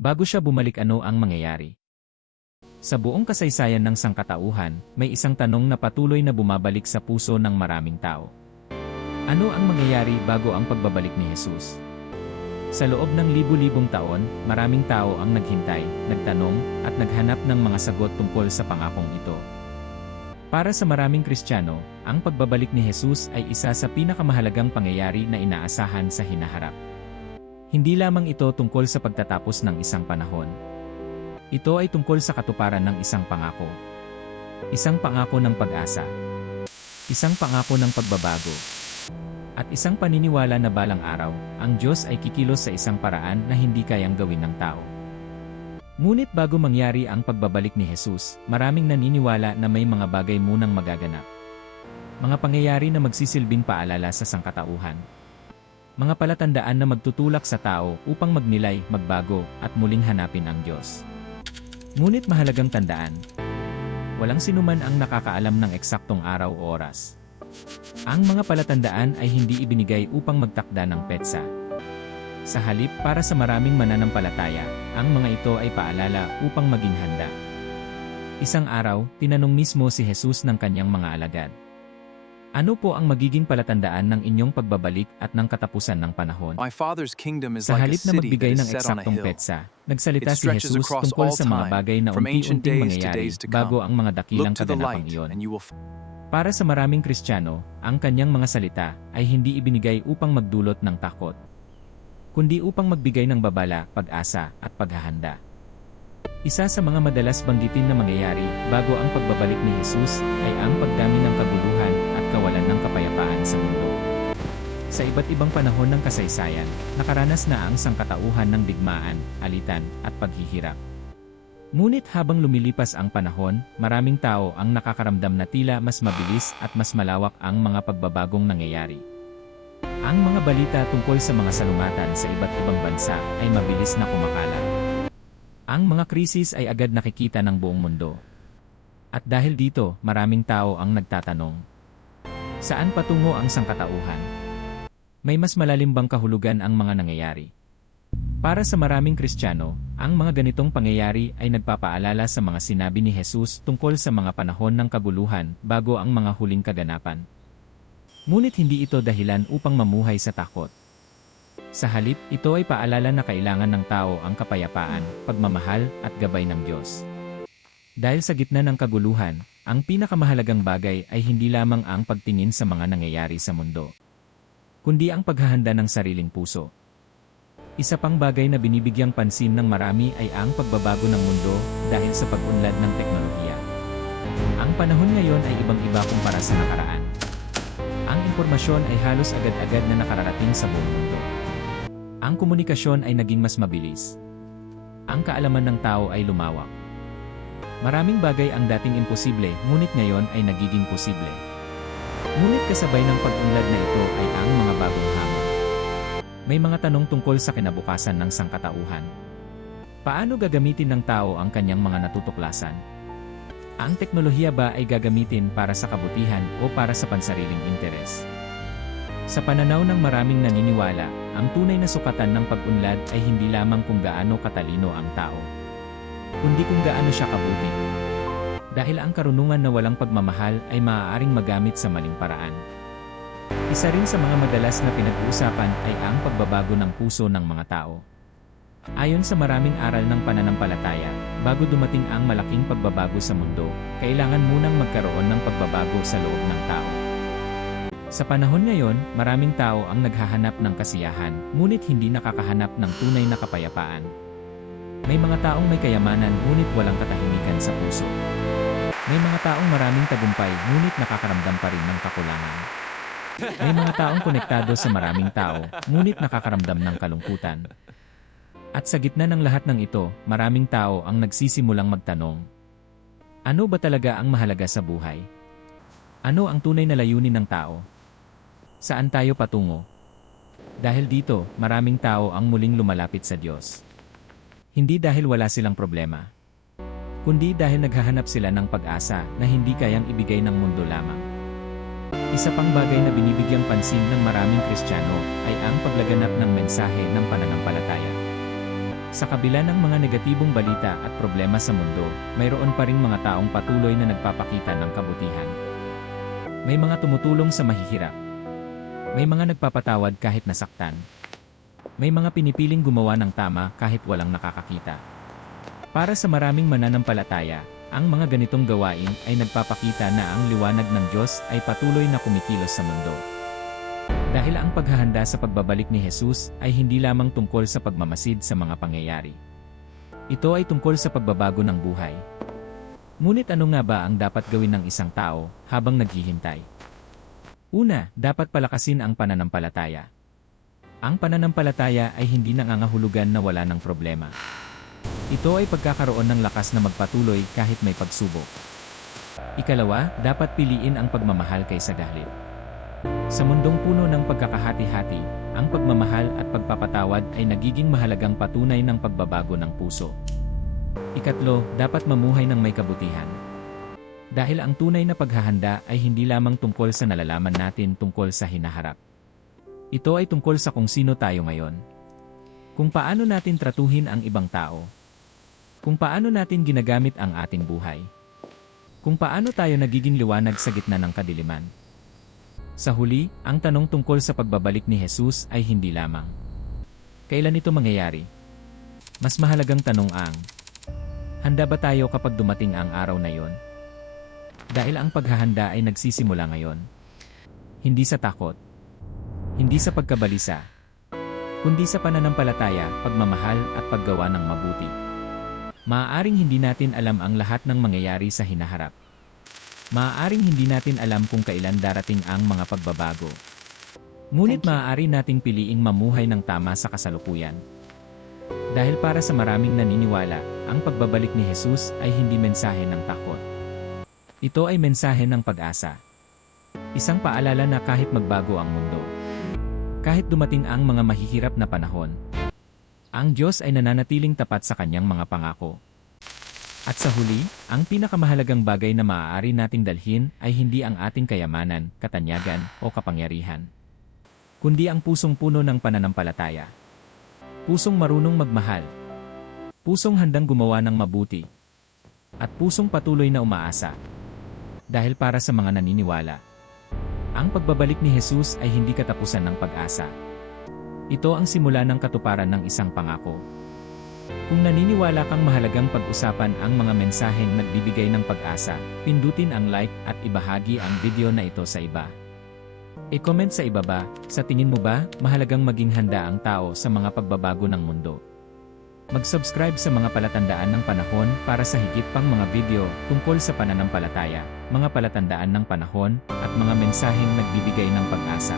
Bago siya bumalik, ano ang mangyayari? Sa buong kasaysayan ng sangkatauhan, may isang tanong na patuloy na bumabalik sa puso ng maraming tao. Ano ang mangyayari bago ang pagbabalik ni Jesus? Sa loob ng libu-libong taon, maraming tao ang naghintay, nagtanong, at naghanap ng mga sagot tungkol sa pangakong ito. Para sa maraming Kristiyano, ang pagbabalik ni Jesus ay isa sa pinakamahalagang pangyayari na inaasahan sa hinaharap. Hindi lamang ito tungkol sa pagtatapos ng isang panahon. Ito ay tungkol sa katuparan ng isang pangako. Isang pangako ng pag-asa. Isang pangako ng pagbabago. At isang paniniwala na balang araw, ang Diyos ay kikilos sa isang paraan na hindi kayang gawin ng tao. Ngunit bago mangyari ang pagbabalik ni Jesus, maraming naniniwala na may mga bagay munang magaganap. Mga pangyayari na magsisilbing paalala sa sangkatauhan. Mga palatandaan na magtutulak sa tao upang magnilay, magbago, at muling hanapin ang Diyos. Ngunit mahalagang tandaan, walang sinuman ang nakakaalam ng eksaktong araw o oras. Ang mga palatandaan ay hindi ibinigay upang magtakda ng petsa. Sa halip, para sa maraming mananampalataya, ang mga ito ay paalala upang maging handa. Isang araw, tinanong mismo si Jesus ng kanyang mga alagad, ano po ang magiging palatandaan ng inyong pagbabalik at ng katapusan ng panahon? Sa halip na magbigay ng eksaktong petsa, nagsalita si Jesus tungkol sa mga bagay na unti-unting mangyayari bago ang mga dakilang kaganapang iyon. Para sa maraming Kristiyano, ang kanyang mga salita ay hindi ibinigay upang magdulot ng takot, kundi upang magbigay ng babala, pag-asa, at paghahanda. Isa sa mga madalas banggitin na mangyayari bago ang pagbabalik ni Jesus ay ang pagdami ng kaguluhan at kawalan ng kapayapaan sa mundo. Sa iba't ibang panahon ng kasaysayan, nakaranas na ang sangkatauhan ng digmaan, alitan, at paghihirap. Ngunit habang lumilipas ang panahon, maraming tao ang nakakaramdam na tila mas mabilis at mas malawak ang mga pagbabagong nangyayari. Ang mga balita tungkol sa mga salungatan sa iba't ibang bansa ay mabilis na kumakalat. Ang mga krisis ay agad nakikita ng buong mundo. At dahil dito, maraming tao ang nagtatanong, saan patungo ang sangkatauhan? May mas malalim bang kahulugan ang mga nangyayari? Para sa maraming Kristiyano, ang mga ganitong pangyayari ay nagpapaalala sa mga sinabi ni Jesus tungkol sa mga panahon ng kaguluhan bago ang mga huling kaganapan. Ngunit hindi ito dahilan upang mamuhay sa takot. Sa halip, ito ay paalala na kailangan ng tao ang kapayapaan, pagmamahal, at gabay ng Diyos. Dahil sa gitna ng kaguluhan, ang pinakamahalagang bagay ay hindi lamang ang pagtingin sa mga nangyayari sa mundo, kundi ang paghahanda ng sariling puso. Isa pang bagay na binibigyang pansin ng marami ay ang pagbabago ng mundo dahil sa pag-unlad ng teknolohiya. Ang panahon ngayon ay ibang-iba kumpara sa nakaraan. Ang impormasyon ay halos agad-agad na nakararating sa buong mundo. Ang komunikasyon ay naging mas mabilis. Ang kaalaman ng tao ay lumawak. Maraming bagay ang dating imposible, ngunit ngayon ay nagiging posible. Ngunit kasabay ng pag-unlad na ito ay ang mga bagong hamon. May mga tanong tungkol sa kinabukasan ng sangkatauhan. Paano gagamitin ng tao ang kanyang mga natutuklasan? Ang teknolohiya ba ay gagamitin para sa kabutihan o para sa pansariling interes? Sa pananaw ng maraming naniniwala, ang tunay na sukatan ng pag-unlad ay hindi lamang kung gaano katalino ang tao, kundi kung gaano siya kabuti. Dahil ang karunungan na walang pagmamahal ay maaaring magamit sa maling paraan. Isa rin sa mga madalas na pinag-uusapan ay ang pagbabago ng puso ng mga tao. Ayon sa maraming aral ng pananampalataya, bago dumating ang malaking pagbabago sa mundo, kailangan munang magkaroon ng pagbabago sa loob ng tao. Sa panahon ngayon, maraming tao ang naghahanap ng kasiyahan, ngunit hindi nakakahanap ng tunay na kapayapaan. May mga taong may kayamanan ngunit walang katahimikan sa puso. May mga taong maraming tagumpay ngunit nakakaramdam pa rin ng kakulangan. May mga taong konektado sa maraming tao, ngunit nakakaramdam ng kalungkutan. At sa gitna ng lahat ng ito, maraming tao ang nagsisimulang magtanong, ano ba talaga ang mahalaga sa buhay? Ano ang tunay na layunin ng tao? Saan tayo patungo? Dahil dito, maraming tao ang muling lumalapit sa Diyos. Hindi dahil wala silang problema, kundi dahil naghahanap sila ng pag-asa na hindi kayang ibigay ng mundo lamang. Isa pang bagay na binibigyang pansin ng maraming Kristiyano ay ang paglaganap ng mensahe ng pananampalataya. Sa kabila ng mga negatibong balita at problema sa mundo, mayroon pa ring mga taong patuloy na nagpapakita ng kabutihan. May mga tumutulong sa mahihirap. May mga nagpapatawad kahit nasaktan. May mga pinipiling gumawa ng tama kahit walang nakakakita. Para sa maraming mananampalataya, ang mga ganitong gawain ay nagpapakita na ang liwanag ng Diyos ay patuloy na kumikilos sa mundo. Dahil ang paghahanda sa pagbabalik ni Jesus ay hindi lamang tungkol sa pagmamasid sa mga pangyayari. Ito ay tungkol sa pagbabago ng buhay. Ngunit ano nga ba ang dapat gawin ng isang tao habang naghihintay? Una, dapat palakasin ang pananampalataya. Ang pananampalataya ay hindi nangangahulugan na wala ng problema. Ito ay pagkakaroon ng lakas na magpatuloy kahit may pagsubok. Ikalawa, dapat piliin ang pagmamahal kaysa galit. Sa mundong puno ng pagkakahati-hati, ang pagmamahal at pagpapatawad ay nagiging mahalagang patunay ng pagbabago ng puso. Ikatlo, dapat mamuhay ng may kabutihan. Dahil ang tunay na paghahanda ay hindi lamang tungkol sa nalalaman natin tungkol sa hinaharap. Ito ay tungkol sa kung sino tayo ngayon. Kung paano natin tratuhin ang ibang tao. Kung paano natin ginagamit ang ating buhay. Kung paano tayo nagiging liwanag sa gitna ng kadiliman. Sa huli, ang tanong tungkol sa pagbabalik ni Jesus ay hindi lamang kailan ito mangyayari? Mas mahalagang tanong ang, handa ba tayo kapag dumating ang araw na yon? Dahil ang paghahanda ay nagsisimula ngayon. Hindi sa takot. Hindi sa pagkabalisa. Kundi sa pananampalataya, pagmamahal at paggawa ng mabuti. Maaaring hindi natin alam ang lahat ng mangyayari sa hinaharap. Maaaring hindi natin alam kung kailan darating ang mga pagbabago. Ngunit maaari nating piliing mamuhay ng tama sa kasalukuyan. Dahil para sa maraming naniniwala, ang pagbabalik ni Jesus ay hindi mensahe ng takot. Ito ay mensahe ng pag-asa. Isang paalala na kahit magbago ang mundo, kahit dumating ang mga mahihirap na panahon, ang Diyos ay nananatiling tapat sa kanyang mga pangako. At sa huli, ang pinakamahalagang bagay na maaari nating dalhin ay hindi ang ating kayamanan, katanyagan, o kapangyarihan. Kundi ang pusong puno ng pananampalataya. Pusong marunong magmahal. Pusong handang gumawa ng mabuti. At pusong patuloy na umaasa. Dahil para sa mga naniniwala, ang pagbabalik ni Jesus ay hindi katapusan ng pag-asa. Ito ang simula ng katuparan ng isang pangako. Kung naniniwala kang mahalagang pag-usapan ang mga mensaheng nagbibigay ng pag-asa, pindutin ang like at ibahagi ang video na ito sa iba. I-comment sa ibaba, sa tingin mo ba, mahalagang maging handa ang tao sa mga pagbabago ng mundo? Mag-subscribe sa mga palatandaan ng panahon para sa higit pang mga video tungkol sa pananampalataya, mga palatandaan ng panahon, at mga mensaheng nagbibigay ng pag-asa.